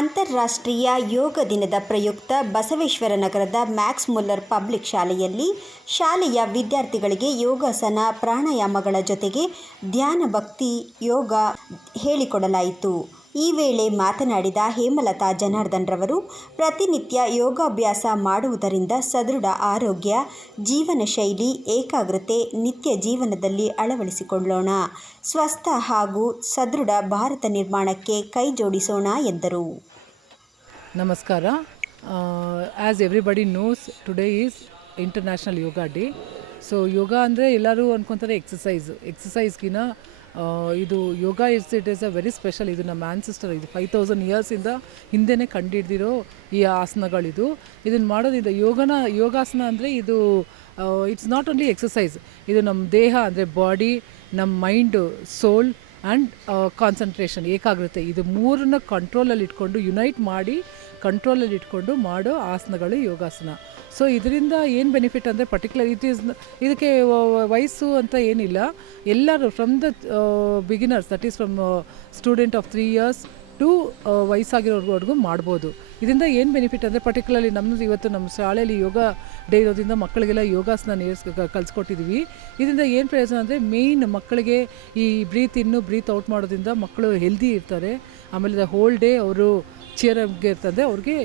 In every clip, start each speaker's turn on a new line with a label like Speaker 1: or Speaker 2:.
Speaker 1: ಅಂತಾರಾಷ್ಟ್ರೀಯ ಯೋಗ ದಿನದ ಪ್ರಯುಕ್ತ ಬಸವೇಶ್ವರ ನಗರದ ಮ್ಯಾಕ್ಸ್ ಮುಲ್ಲರ್ ಪಬ್ಲಿಕ್ ಶಾಲೆಯಲ್ಲಿ ಶಾಲೆಯ ವಿದ್ಯಾರ್ಥಿಗಳಿಗೆ ಯೋಗಾಸನ, ಪ್ರಾಣಾಯಾಮಗಳ ಜೊತೆಗೆ ಧ್ಯಾನ ಭಕ್ತಿ ಯೋಗ ಹೇಳಿಕೊಡಲಾಯಿತು. ಈ ವೇಳೆ ಮಾತನಾಡಿದ ಹೇಮಲತಾ ಜನಾರ್ದನ್ ರವರು, ಪ್ರತಿನಿತ್ಯ ಯೋಗಾಭ್ಯಾಸ ಮಾಡುವುದರಿಂದ ಸದೃಢ ಆರೋಗ್ಯ, ಜೀವನ ಶೈಲಿ, ಏಕಾಗ್ರತೆ ನಿತ್ಯ ಜೀವನದಲ್ಲಿ ಅಳವಡಿಸಿಕೊಳ್ಳೋಣ. ಸ್ವಸ್ಥ ಹಾಗೂ ಸದೃಢ ಭಾರತ ನಿರ್ಮಾಣಕ್ಕೆ ಕೈ ಜೋಡಿಸೋಣ ಎಂದರು.
Speaker 2: ನಮಸ್ಕಾರ. As everybody knows today is international yoga day so ಯೋಗ ಅಂದರೆ ಎಲ್ಲರೂ ಅನ್ಕೊತಾರೆ ಎಕ್ಸಸೈಸ್ ಎಕ್ಸಸೈಸ್ಗಿನ ಇದು yoga is it is a very special ಇದು ನಮ್ಮ ಆನ್ಸಿಸ್ಟರ್ ಇದು ಫೈವ್ ತೌಸಂಡ್ ಇಯರ್ಸಿಂದ ಹಿಂದೆನೇ ಕಂಡುಹಿಡ್ದಿರೋ ಈ ಆಸನಗಳಿದು. ಇದನ್ನು ಮಾಡೋದ್ರಿಂದ ಯೋಗನ, ಯೋಗಾಸನ ಅಂದರೆ ಇದು ಇಟ್ಸ್ ನಾಟ್ ಓನ್ಲಿ ಎಕ್ಸಸೈಸ್ ಇದು ನಮ್ಮ ದೇಹ ಅಂದರೆ ಬಾಡಿ ನಮ್ಮ ಮೈಂಡು ಸೋಲ್ ಆ್ಯಂಡ್ ಕಾನ್ಸಂಟ್ರೇಷನ್ ಏಕಾಗ್ರತೆ. ಇದು ಮೂರನ್ನ ಕಂಟ್ರೋಲಲ್ಲಿ ಇಟ್ಕೊಂಡು ಯುನೈಟ್ ಮಾಡಿ ಕಂಟ್ರೋಲಲ್ಲಿ ಇಟ್ಕೊಂಡು ಮಾಡೋ ಆಸನಗಳು ಯೋಗಾಸನ. ಸೊ ಇದರಿಂದ ಏನು ಬೆನಿಫಿಟ್ ಅಂದರೆ ಪರ್ಟಿಕ್ಯುಲರ್ ಇಟ್ ಈಸ್ ಇದಕ್ಕೆ ವಯಸ್ಸು ಅಂತ ಏನಿಲ್ಲ. ಎಲ್ಲರೂ from the beginners that is from student of three years to ವಯಸ್ಸಾಗಿರೋರ್ವರೆಗೂ ಮಾಡ್ಬೋದು. ಇದರಿಂದ ಏನು ಬೆನಿಫಿಟ್ ಅಂದರೆ ಪರ್ಟಿಕ್ಯುಲರ್ಲಿ ನಮ್ಮದು ಇವತ್ತು ನಮ್ಮ ಶಾಲೆಯಲ್ಲಿ ಯೋಗ ಡೇ ಇರೋದ್ರಿಂದ ಮಕ್ಕಳಿಗೆಲ್ಲ ಯೋಗಾಸನ ನೇರ್ಸ್ ಕಲಿಸ್ಕೊಟ್ಟಿದ್ದೀವಿ ಇದರಿಂದ ಏನು ಪ್ರಯೋಜನ ಅಂದರೆ ಮೇಯ್ನ್ ಮಕ್ಕಳಿಗೆ ಈ ಬ್ರೀತ್ ಇನ್ನು ಬ್ರೀತ್ ಔಟ್ ಮಾಡೋದ್ರಿಂದ ಮಕ್ಕಳು ಹೆಲ್ದಿ ಇರ್ತಾರೆ. ಆಮೇಲೆ ದ ಹೋಲ್ ಡೇ ಅವರು ಚಿಯರ್ ಇರ್ತದೆ. ಅವ್ರಿಗೆ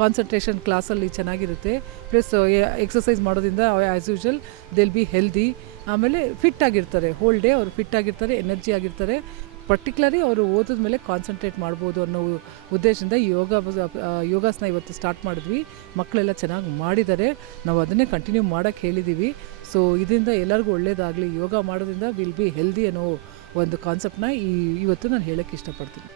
Speaker 2: ಕಾನ್ಸಂಟ್ರೇಷನ್ ಕ್ಲಾಸಲ್ಲಿ ಚೆನ್ನಾಗಿರುತ್ತೆ. ಪ್ಲಸ್ ಎಕ್ಸಸೈಸ್ ಮಾಡೋದ್ರಿಂದ as usual they'll be healthy ಆಮೇಲೆ ಫಿಟ್ ಆಗಿರ್ತಾರೆ. ಹೋಲ್ ಡೇ ಅವರು ಫಿಟ್ ಆಗಿರ್ತಾರೆ ಎನರ್ಜಿ ಆಗಿರ್ತಾರೆ. ಪರ್ಟಿಕ್ಯುಲರಿ ಅವರು ಓದಿದ ಮೇಲೆ ಕಾನ್ಸಂಟ್ರೇಟ್ ಮಾಡ್ಬೋದು ಅನ್ನೋ ಉದ್ದೇಶದಿಂದ ಯೋಗ ಯೋಗಾಸನ ಇವತ್ತು ಸ್ಟಾರ್ಟ್ ಮಾಡಿದ್ವಿ. ಮಕ್ಕಳೆಲ್ಲ ಚೆನ್ನಾಗಿ ಮಾಡಿದ್ದಾರೆ. ನಾವು ಅದನ್ನೇ ಕಂಟಿನ್ಯೂ ಮಾಡೋಕ್ಕೆ ಹೇಳಿದ್ದೀವಿ ಸೊ ಇದರಿಂದ ಎಲ್ಲರಿಗೂ ಒಳ್ಳೆಯದಾಗಲಿ ಯೋಗ ಮಾಡೋದ್ರಿಂದ ವಿಲ್ ಬಿ ಹೆಲ್ದಿ ಅನ್ನೋ ಒಂದು ಕಾನ್ಸೆಪ್ಟನ್ನ ಈ, ಇವತ್ತು ನಾನು ಹೇಳೋಕ್ಕೆ ಇಷ್ಟಪಡ್ತೀನಿ.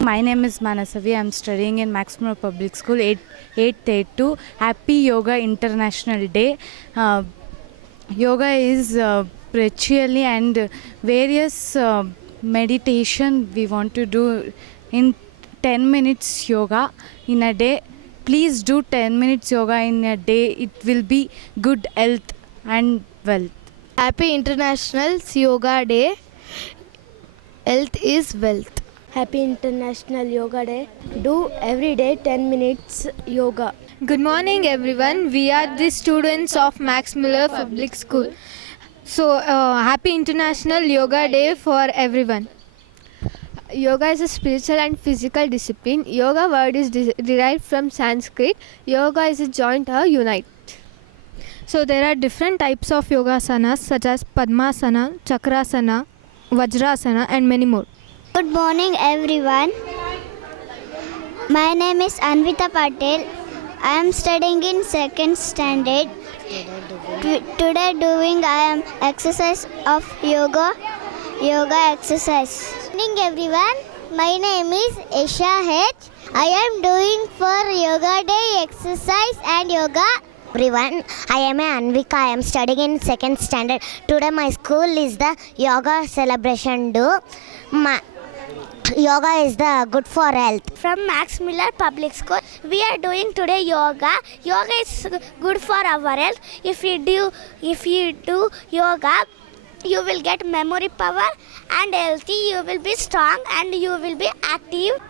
Speaker 3: My name is Manasavi. I'm studying in Maximum Public School, 8, 882. Happy Yoga International Day. Uh, yoga is uh, and various uh, meditation we want to do in 10 minutes yoga in a day. Please do 10 minutes yoga in a day. It will be good health and wealth.
Speaker 4: Happy International Yoga Day. Health is wealth.
Speaker 5: Happy International Yoga Day. Do every day 10 minutes yoga.
Speaker 4: Good morning, everyone. We are the students of Max Miller Public School. So, uh, happy International Yoga Day for everyone. Yoga is a spiritual and physical discipline. Yoga word is de- derived from Sanskrit. Yoga is a joint or unite. So there are different types of yoga yogasanas such as Padmasana, Chakrasana, Vajrasana and many more.
Speaker 5: Good morning, everyone. My name is Anvita Patel. I am studying in second standard. Today doing I am exercise of yoga, yoga exercise. Good morning, everyone.
Speaker 6: My name is Isha H. I am doing for Yoga Day exercise and yoga. Everyone, I am Anvika. I am studying in second standard. Today my school is the yoga celebration do. My, yoga is the good for health. From Max Miller Public School, we are doing today yoga. Yoga is good for our health. If you do, if you do yoga, you will get memory power and healthy. You will be strong and you will be active.